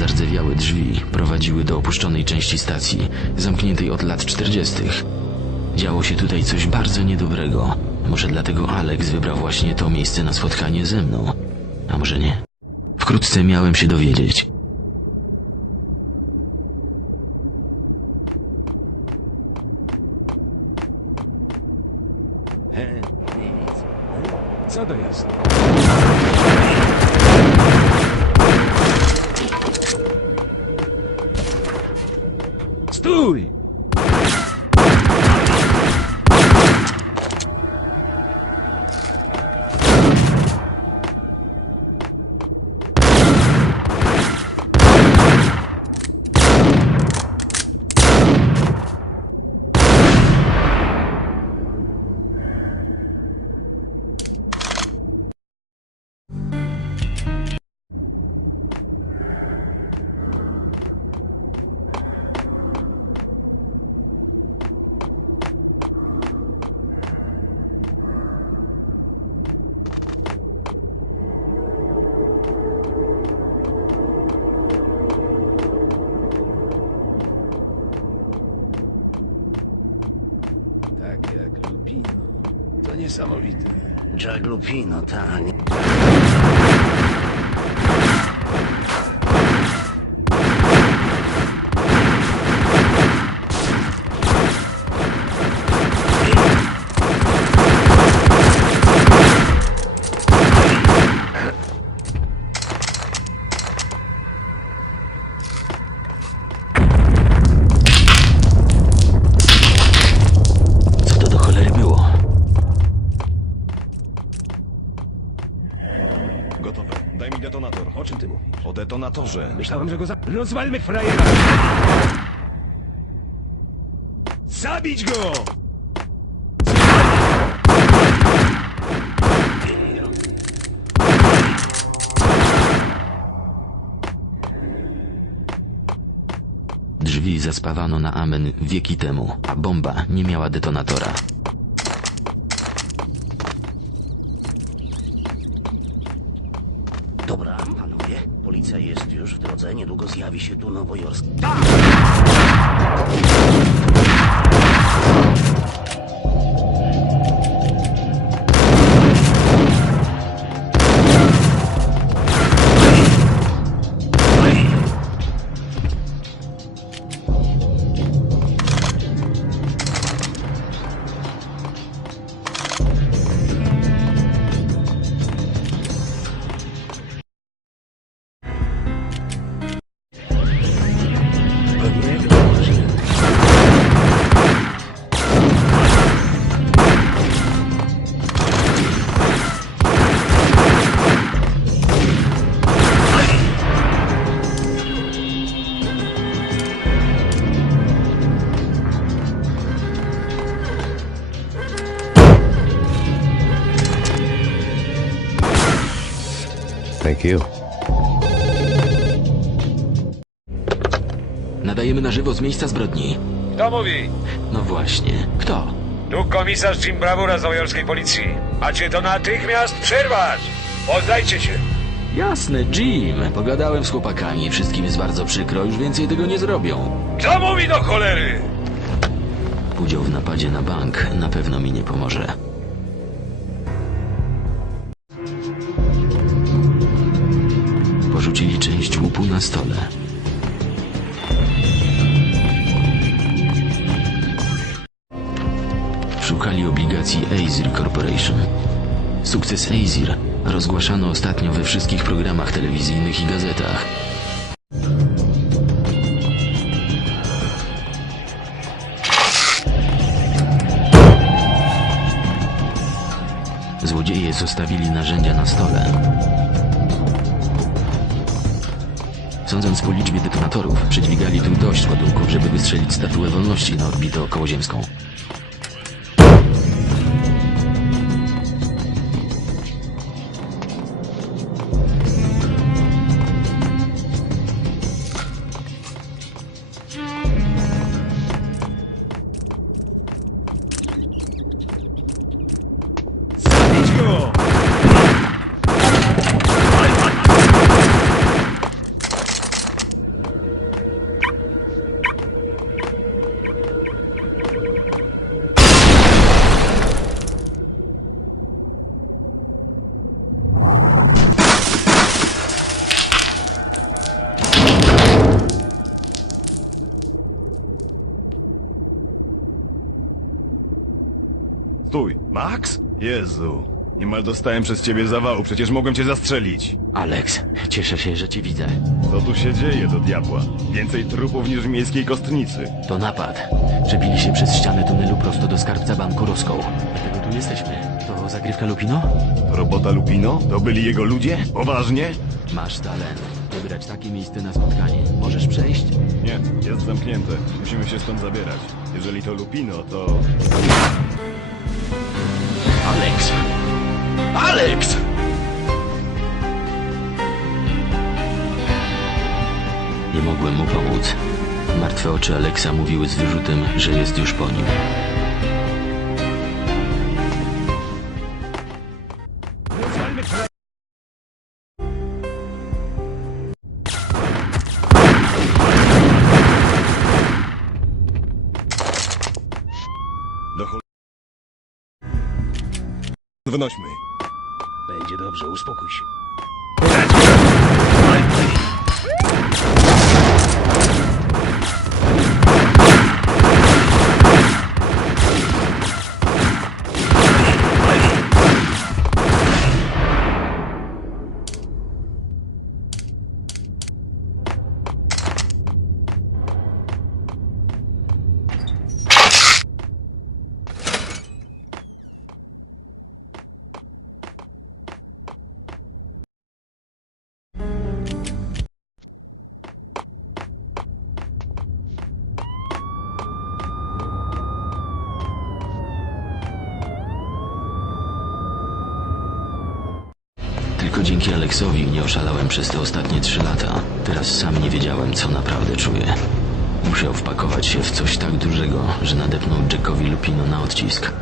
Zardzewiałe drzwi prowadziły do opuszczonej części stacji, zamkniętej od lat 40. Działo się tutaj coś bardzo niedobrego. Może dlatego Alex wybrał właśnie to miejsce na spotkanie ze mną. A może nie? Wkrótce miałem się dowiedzieć. Co to jest? Stój! Tak jak Lupino. To niesamowite. Jack Lupino, tak. Myślałem, że go za... Rozwalmy frajera! Zabić go! Drzwi zaspawano na amen wieki temu, a bomba nie miała detonatora. Dobra, panowie, policja jest już w drodze, niedługo zjawi się tu nowojorski. Thank you. Nadajemy na żywo z miejsca zbrodni. Kto mówi? No właśnie, kto? Tu komisarz Jim Bravura z nowojorskiej policji. Macie to natychmiast przerwać! Poznajcie się! Jasne, Jim. Pogadałem z chłopakami, wszystkim jest bardzo przykro, już więcej tego nie zrobią. Co mówi do cholery? Udział w napadzie na bank na pewno mi nie pomoże. Na stole. Szukali obligacji Azir Corporation. Sukces Azir rozgłaszano ostatnio we wszystkich programach telewizyjnych i gazetach. Złodzieje zostawili narzędzia na stole. Sądząc po liczbie detonatorów, przedźwigali tu dość ładunków, żeby wystrzelić statuę wolności na orbitę okołoziemską. Stój. Max? Jezu. Niemal dostałem przez ciebie zawału, przecież mogłem cię zastrzelić. Alex, cieszę się, że cię widzę. Co tu się dzieje do diabła? Więcej trupów niż w miejskiej kostnicy. To napad. Przebili się przez ścianę tunelu prosto do skarbca banku Roscoe. Dlatego tu jesteśmy. To zagrywka Lupino? To robota Lupino? To byli jego ludzie? Poważnie? Masz talent. Wybrać takie miejsce na spotkanie. Możesz przejść? Nie, jest zamknięte. Musimy się stąd zabierać. Jeżeli to Lupino, to... Alex! Alex! Nie mogłem mu pomóc. Martwe oczy Alexa mówiły z wyrzutem, że jest już po nim. Wnośmy. Będzie dobrze, uspokój się. Tylko dzięki Alexowi nie oszalałem przez te ostatnie trzy lata. Teraz sam nie wiedziałem, co naprawdę czuję. Musiał wpakować się w coś tak dużego, że nadepnął Jackowi Lupino na odcisk.